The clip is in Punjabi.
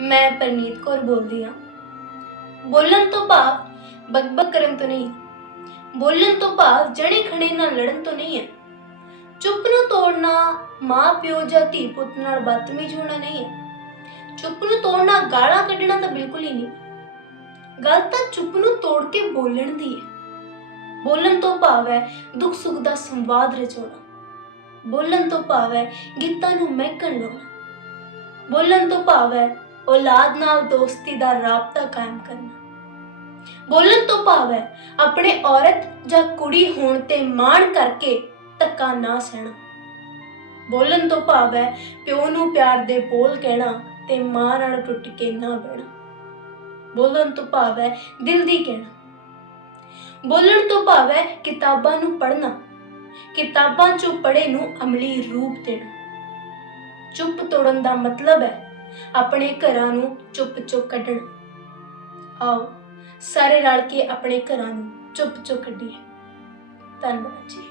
ਮੈਂ ਪਰਨੀਤ ਕੌਰ ਬੋਲਦੀ ਹਾਂ। ਬੋਲਣ ਤੋਂ ਭਾਵ ਬਕਬਕ ਕਰਨ ਤੋਂ ਨਹੀਂ। ਬੋਲਣ ਤੋਂ ਭਾਵ ਜਣੇ ਖਣੇ ਨਾਲ ਲੜਨ ਤੋਂ ਨਹੀਂ ਹੈ। ਚੁੱਪ ਨੂੰ ਤੋੜਨਾ ਮਾਂ, ਪਿਓ ਜਾਂ ਧੀ ਪੁੱਤ ਨਾਲ ਬਦਤਮੀਜ਼ ਹੋਣਾ ਨਹੀਂ ਹੈ। ਚੁੱਪ ਨੂੰ ਤੋੜਨਾ ਗਾਲਾਂ ਕੱਢਣਾ ਤਾਂ ਬਿਲਕੁਲ ਹੀ ਨਹੀਂ। ਗੱਲ ਤਾਂ ਚੁੱਪ ਨੂੰ ਤੋੜ ਕੇ ਬੋਲਣ ਦੀ ਹੈ। ਬੋਲਣ ਤੋਂ ਭਾਵ ਹੈ ਦੁੱਖ ਸੁੱਖ ਦਾ ਸੰਵਾਦ ਰਚਾਉਣਾ। ਬੋਲਣ ਤੋਂ ਭਾਵ ਹੈ ਗੀਤਾਂ ਨੂੰ ਮਹਿਕਣ ਲਾਉਣਾ। ਬੋਲਣ ਤੋਂ ਭਾਵ ਹੈ ਔਲਾਦ ਨਾਲ ਦੋਸਤੀ ਦਾ ਰਾਬਤਾ ਕਾਇਮ ਕਰਨਾ। ਬੋਲਣ ਤੋਂ ਭਾਵ ਹੈ ਆਪਣੇ ਔਰਤ ਜਾਂ ਕੁੜੀ ਹੋਣ ਤੇ ਮਾਣ ਕਰਕੇ ਧੱਕਾ ਨਾ ਸਹਿਣਾ। ਬੋਲਣ ਤੋਂ ਭਾਵ ਹੈ ਪਿਓ ਨੂੰ ਪਿਆਰ ਦੇ ਬੋਲ ਕਹਿਣਾ ਤੇ ਮਾਂ ਨਾਲ ਟੁੱਟ ਕੇ ਨਾ ਬਹਿਣਾ। ਬੋਲਣ ਤੋਂ ਭਾਵ ਹੈ ਦਿਲ ਦੀ ਕਹਿਣਾ। ਬੋਲਣ ਤੋਂ ਭਾਵ ਹੈ ਕਿਤਾਬਾਂ ਨੂੰ ਪੜ੍ਹਨਾ। ਕਿਤਾਬਾਂ ਚੋਂ ਪੜ੍ਹੇ ਨੂੰ ਅਮਲੀ ਰੂਪ ਦੇਣਾ। ਚੁੱਪ ਤੋੜਨ ਦਾ ਮਤਲਬ ਹੈ ਆਪਣੇ ਘਰਾਂ ਨੂੰ ਚੁੱਪ ਚੁੱਪ ਕੱਢਣ। ਆਓ, ਸਾਰੇ ਰਲ ਕੇ ਆਪਣੇ ਘਰਾਂ ਨੂੰ ਚੁੱਪ ਚੁੱਪ ਕੱਢੀਏ। ਧੰਨਵਾਦ ਜੀ।